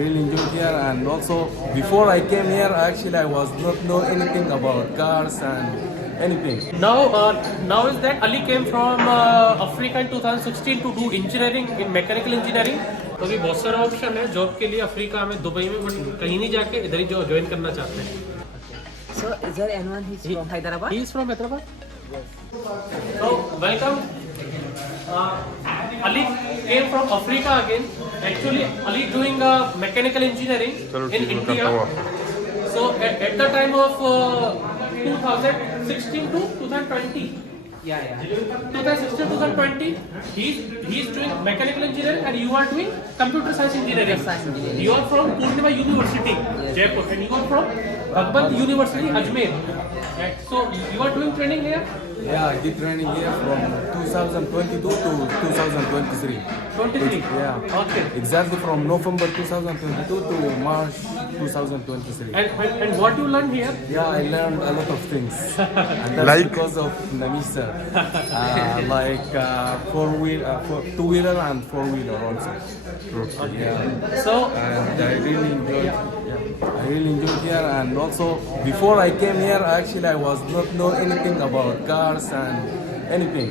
really enjoyed here, and also before I came here, actually I was not know anything about cars and anything. Now is that Ali came from Africa in 2016 to do engineering in mechanical engineering. तो अभी बहुत सारा option है job के लिए Africa में, Dubai में, but कहीं नहीं जाके इधर ही जो ज्वाइन करना चाहते हैं. So is there anyone who's from Hyderabad? He is from Hyderabad. Yes. So welcome. Ali came from Africa again. Actually, Ali doing mechanical engineering in India. So at the time of 2016 to 2020. Yeah. 2016 2020, he's doing mechanical engineering and you are doing computer science engineering. You are from Purnima University, Jaipur, and you are from Bhagwan University, Ajmer. Right. So you are doing training here? Yeah, I did training here from 2022 to 2023. 23? Yeah. Okay. Exactly from November 2022 to March 2023. And what you learned here? Yeah, I learned a lot of things. And that's Like? because of NIMESH sir. Like two-wheeler and four-wheeler also. Yeah. So And I really enjoyed. Yeah, I really enjoyed here, and also before I came here, actually I was not know anything about cars and anything.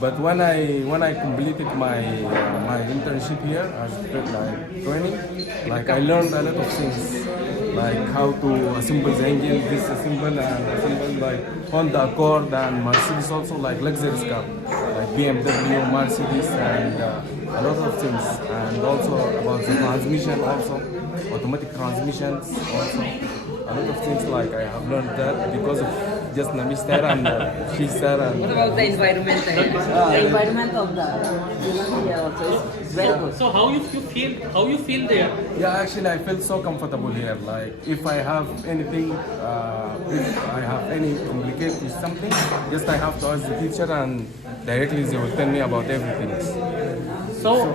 But when I completed my internship here as like training, like I learned a lot of things, like how to assemble the engine, disassemble and assemble like Honda Accord and Mercedes also, like luxury car, like BMW, Mercedes, and a lot of things, and also about the transmission also, automatic transmissions also, a lot of things like I have learned that because of just NIMESH sir and she sir and. What about the environment? The environment of the here also is very good. So how you feel there? Yeah, actually I feel so comfortable here. Like if I have anything, if I have any complicated with something, just I have to ask the teacher and directly they will tell me about everything. So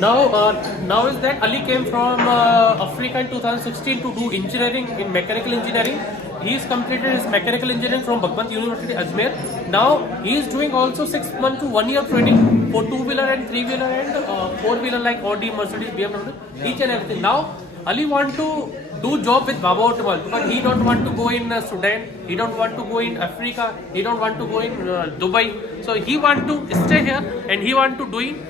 now is that Ali came from Africa in 2016 to do engineering in mechanical engineering. He is completed his mechanical engineering from Bhagwan University, Ajmer. Now he is doing also 6 months to 1 year training for two-wheeler and three-wheeler and four-wheeler like Audi, Mercedes, BMW, each and everything. Now Ali want to do job with Baba Automobile, but he don't want to go in Sudan, he don't want to go in Africa, he don't want to go in Dubai. So he want to stay here and he want to doing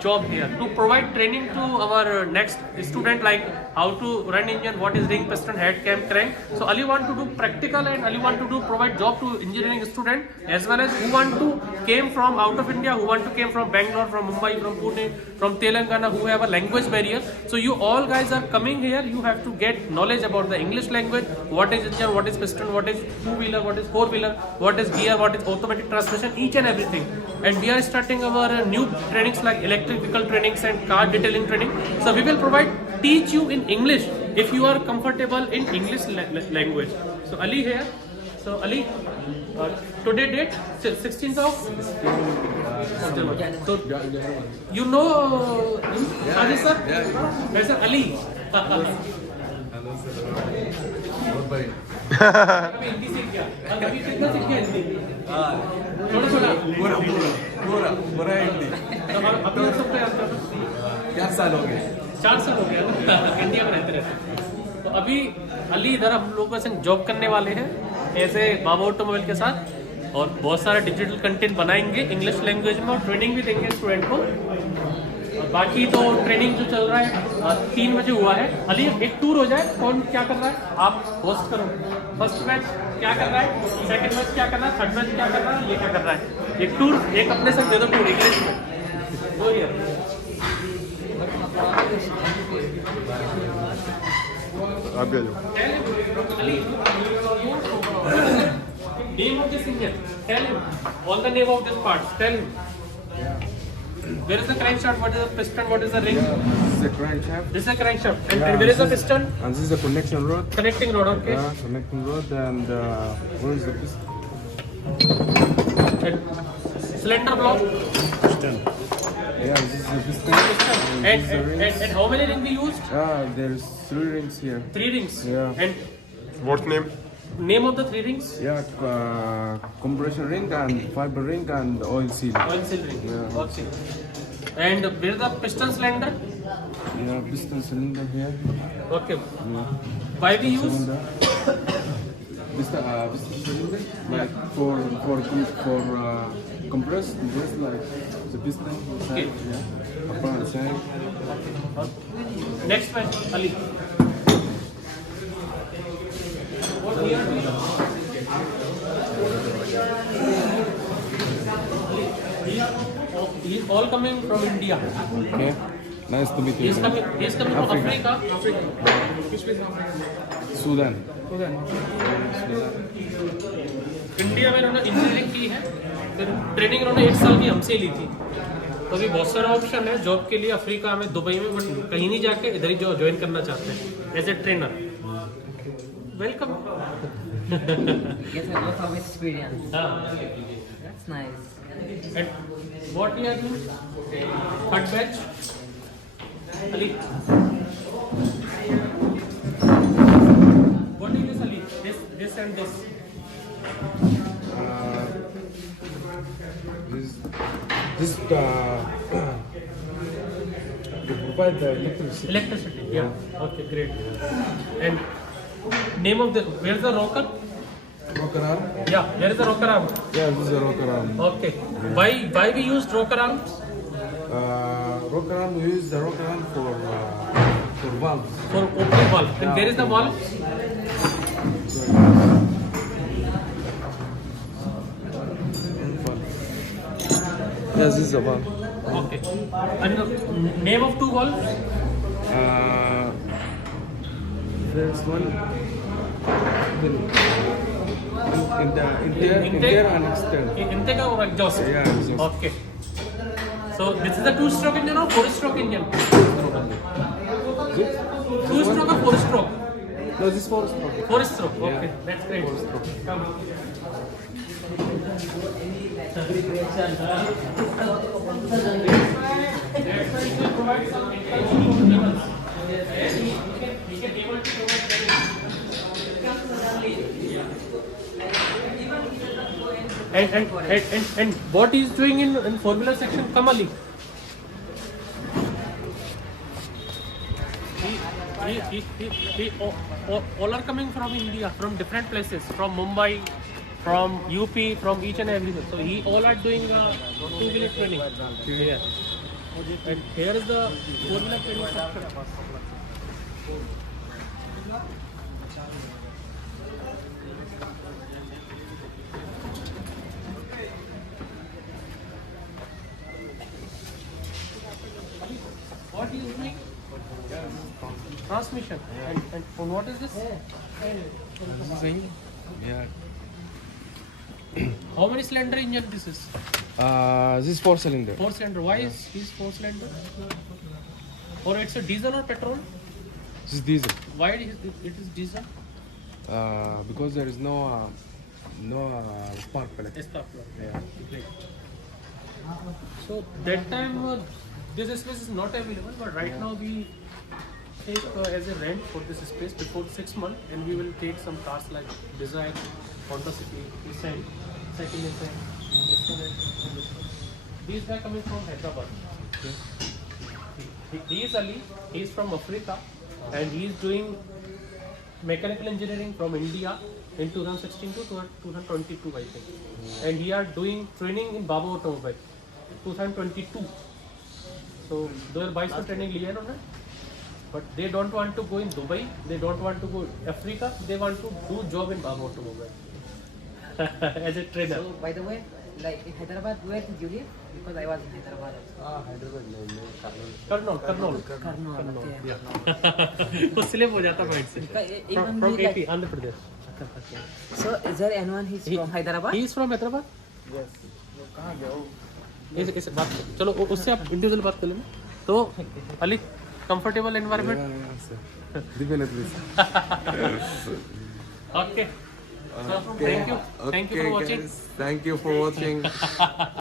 job here to provide training to our next student, like how to run engine, what is ring, piston, head, cam, crank. So Ali want to do practical and Ali want to do provide job to engineering student, as well as who want to came from out of India, who want to came from Bangalore, from Mumbai, from Pune, from Telangana, who have a language barrier. So you all guys are coming here, you have to get knowledge about the English language, what is engine, what is piston, what is two-wheeler, what is four-wheeler, what is gear, what is automatic transmission, each and everything. And we are starting our new trainings like electric vehicle trainings and car detailing training. So we will teach you in English if you are comfortable in English language. So Ali here. So Ali, today date 16th of. So you know Rajesh sir? Yeah. Sir Ali. कभी हिंदी सीख गया, कभी कितना सीख गया हिंदी? थोड़ा पूरा हिंदी। अभी आप सबको याद कर 4 साल हो गए। 4 साल हो गया इंडिया में रहते रहते। तो अभी अली इधर हम लोगों के संग जॉब करने वाले हैं ऐसे बाबा ऑटोमोबाइल के साथ, और बहुत सारा डिजिटल कंटेंट बनाएंगे इंग्लिश लैंग्वेज में और ट्रेनिंग भी देंगे स्टूडेंट को। और बाकी तो ट्रेनिंग जो चल रहा है 3 बजे हुआ है। अली एक टूर हो जाए, कौन क्या कर रहा है आप होस्ट करो। फर्स्ट मैच क्या कर रहा है, सेकंड मैच क्या कर रहा है, थर्ड मैच क्या कर रहा है, ये क्या कर रहा है। एक टूर एक अपने से दे दो टूर इंग्लिश में। Name of this engine, tell him. All the name of this part, tell him. Where is the crankshaft? What is the piston? What is the ring? This is the crankshaft. This is the crankshaft. And where is the piston? And this is the connection rod. Connecting rod, okay. Yeah, connecting rod, and where is the piston? And cylinder block. Piston. Yeah, this is the piston. And how many rings we used? There's 3 rings here. 3 rings. Yeah. And What name? name of the 3 rings? Yeah, compression ring and fiber ring and oil seal. Oil seal ring. Yeah. Oil seal. And where is the piston cylinder? Yeah, piston cylinder here. Okay. Yeah. Why we use? Cylinder. Piston cylinder, like for compress, just like the piston side, yeah, upper and side. Next one, Ali. What we are doing? He is all coming from India. Okay, nice to meet He you. is coming from Africa. Sudan. India में इन्होंने engineering की है, फिर training इन्होंने 1 साल की हमसे ली थी। तो अभी बहुत सारा ऑप्शन है जॉब के लिए अफ्रीका में, दुबई में, बट कहीं नहीं जाके इधर ही जो ज्वाइन करना चाहते हैं as a trainer. Welcome. Get a lot of experience. That's nice. And what we are doing? Third batch. Ali. What is this, Ali? This and this. This they provide the electricity. Electricity. Yeah. Okay, great. And name of the, where's the rocker? Rocker arm? Yeah, where is the rocker arm? Yeah, this is a rocker arm. Okay. Why we used rocker arms? Rocker arm, we use the rocker arm for valves. For opening valve. And where is the valve? Yes, this is a valve. Okay. And the name of two valves? There's one interior and external. Intake or exhaust? Yeah, exhaust. Okay. So this is the 2-stroke engine or 4-stroke engine? 2-stroke or 4-stroke? No, this is 4-stroke. 4-stroke. Okay, Yeah. that's great. 4-stroke. Come. Provide some information. He can able to provide and what he is doing in formula section, Kamali? He all are coming from India, from different places, from Mumbai, from UP, from each and everywhere. So he all are doing two-wheeler training. Yeah. And here is the four-wheeler training section. What he is doing? Transmission. And what is this? Yeah. How many cylinder engine this is? This is 4-cylinder. 4-cylinder. Why is this 4-cylinder? Or it's a diesel or petrol? This is diesel. Why it is diesel? Because there is no spark plug. Spark plug. Yeah. Great. So that time this space is not available, but right now we take as a rent for this space before 6 months, and we will take some cars like Desire, Honda City, Nissan, second Nissan, this one and this one. These guys coming from Hyderabad. Okay. He is Ali. He is from Africa, and he is doing mechanical engineering from India in 2016 to 2022, I think. And he are doing training in Baba Automobile 2022. So 2022 में training लिया है उन्होंने. But they don't want to go in Dubai. They don't want to go Africa. They want to do job in Baba Automobile as a trainer. So, by the way, like in Hyderabad, where did you live? Because I was in Hyderabad. Karnool. Karnool. Yeah. वो slip हो जाता mind से. From AP, Andhra Pradesh. Okay. So, is there anyone who's from Hyderabad? He is from Hyderabad. Yes. ऐसे बात चलो उससे आप individual बात कर लेना. तो Ali comfortable environment. Yeah, definitely. Okay. So, thank you for watching. Thank you for watching.